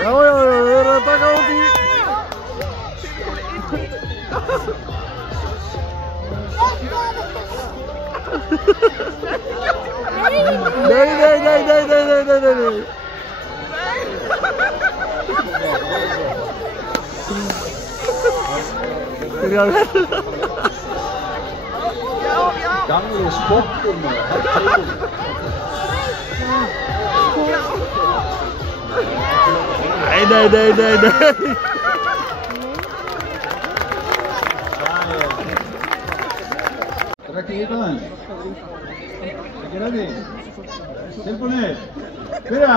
já, taka út í. Nei. Gamli spottur maður. Nei. Trekk í aðeins. Ekki ready. Tilbúinir. Byrja.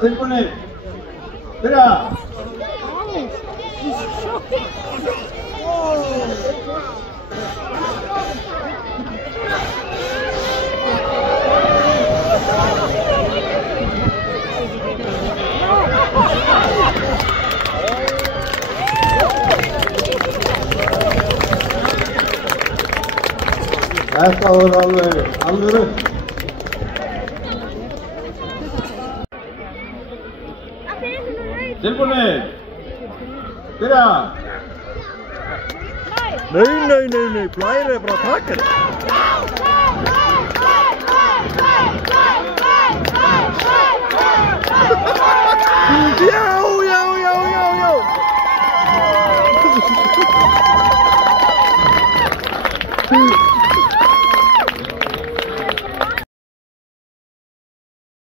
Tilbúinir. Byrja. Þetta voru alvöru. Tilbúinir. Byrja. Nei, Blær er bara að taka þig. Já.